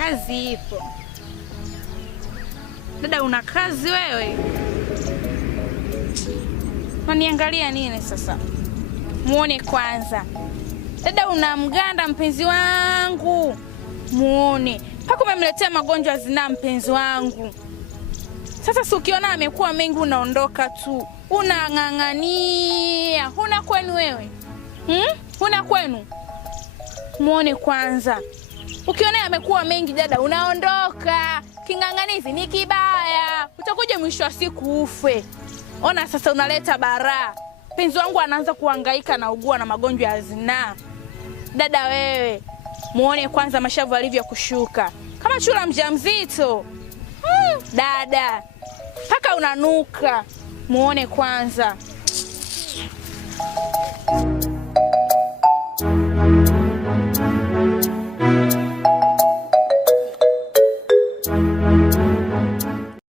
Kazi ipo. Dada, una kazi wewe? Unaniangalia nini sasa? Muone kwanza. Dada, unamganda mpenzi wangu. Muone. Mpaka umemletea magonjwa zinaa mpenzi wangu. Sasa si ukiona amekuwa mengi unaondoka tu. Unang'ang'ania. Huna kwenu wewe? Huna kwenu? Muone kwanza. Ukiona amekuwa mengi dada unaondoka. King'ang'anizi ni kibaya. Utakuja mwisho wa siku ufe. Ona sasa unaleta baraa. Mpenzi wangu anaanza kuhangaika na ugua na magonjwa ya zinaa. Dada wewe, muone kwanza mashavu alivyokushuka. Kama chura mjamzito. Dada, mpaka unanuka. Muone kwanza.